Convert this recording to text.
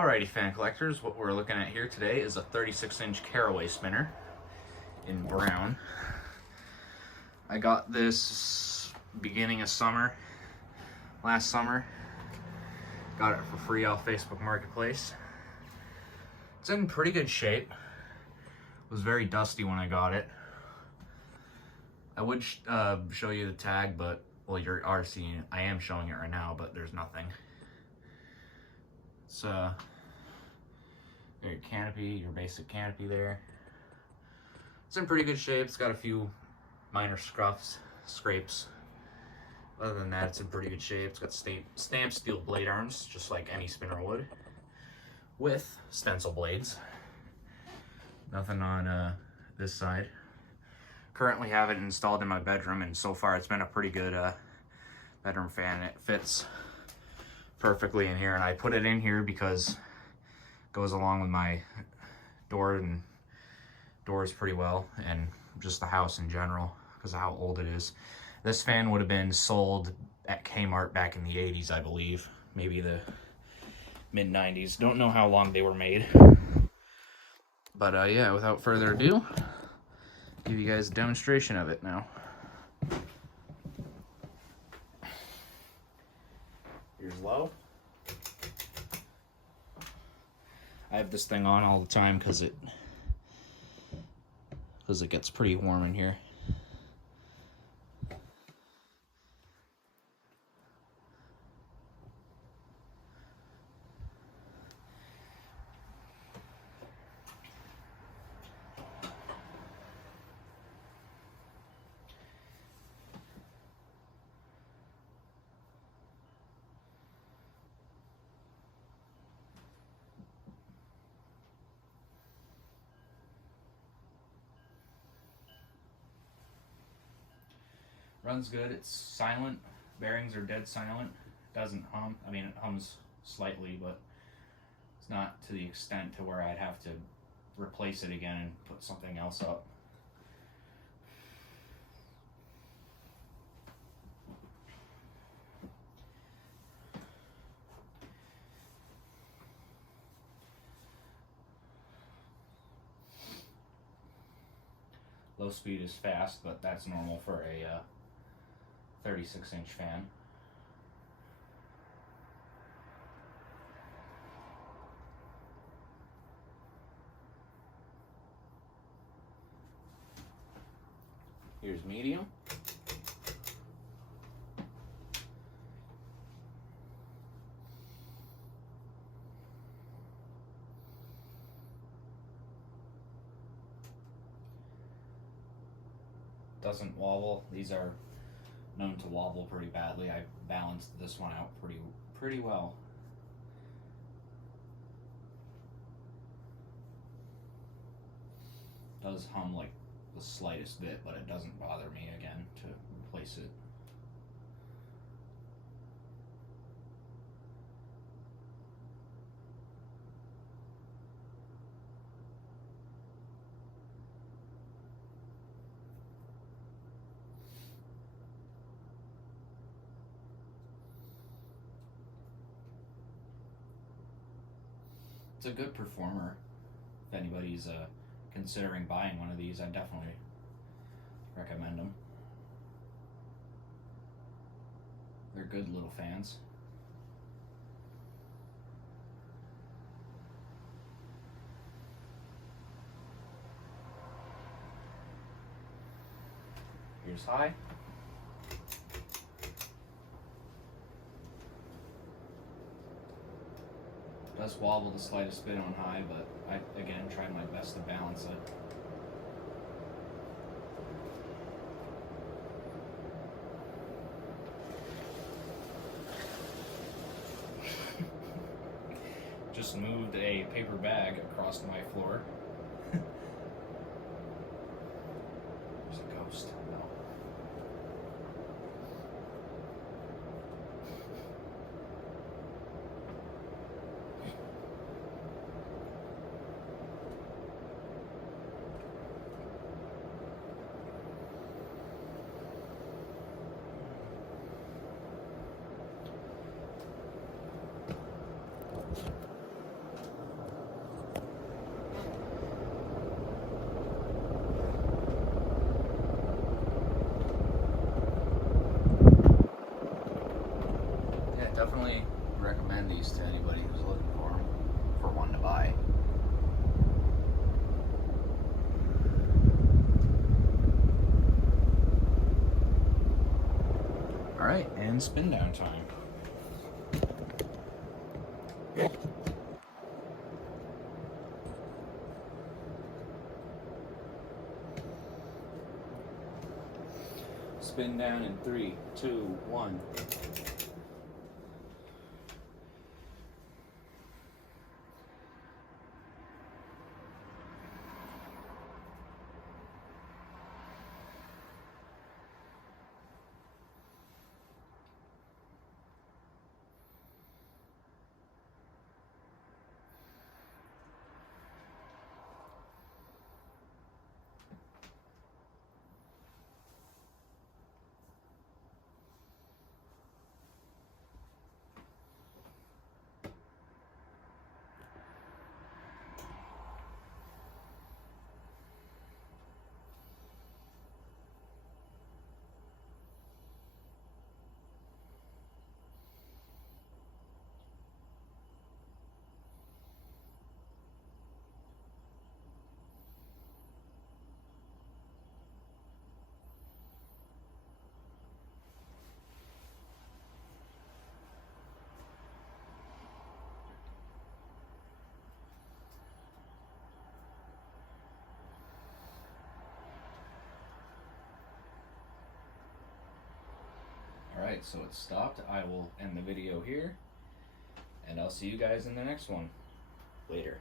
Alrighty, fan collectors, what we're looking at here today is a 36-inch Carroway spinner in brown. I got this beginning of summer, last summer. Got it for free off Facebook Marketplace. It's in pretty good shape. It was very dusty when I got it. I would show you the tag, but, well, you are seeing it. I am showing it right now, but there's nothing. It's your canopy, your basic canopy there. It's in pretty good shape. It's got a few minor scrapes. Other than that, it's in pretty good shape. It's got stamped steel blade arms, just like any spinner would, with stencil blades. Nothing on this side. Currently have it installed in my bedroom, and so far it's been a pretty good bedroom fan. It fits perfectly in here, and I put it in here because it goes along with my doors pretty well, and just the house in general because of how old it is. This fan would have been sold at Kmart back in the 80s, I believe, maybe the mid 90s. Don't know how long they were made, but yeah, without further ado, give you guys a demonstration of it now. Here's low. I have this thing on all the time because it gets pretty warm in here. Runs good. It's silent. Bearings are dead silent. Doesn't hum. I mean, it hums slightly, but it's not to the extent to where I'd have to replace it again and put something else up. Low speed is fast, but that's normal for a 36-inch fan. Here's medium. Doesn't wobble. These are known to wobble pretty badly. I balanced this one out pretty well. Does hum like the slightest bit, but it doesn't bother me again to replace it. It's a good performer. If anybody's considering buying one of these, I definitely recommend them. They're good little fans. Here's high. Does wobble the slightest bit on high, but I, again, try my best to balance it. Just moved a paper bag across my floor. There's a ghost. No. these to anybody who's looking for them, for one to buy. All right, and spin down time. Spin down in 3, 2, 1. Alright, so it's stopped. I will end the video here, and I'll see you guys in the next one. Later.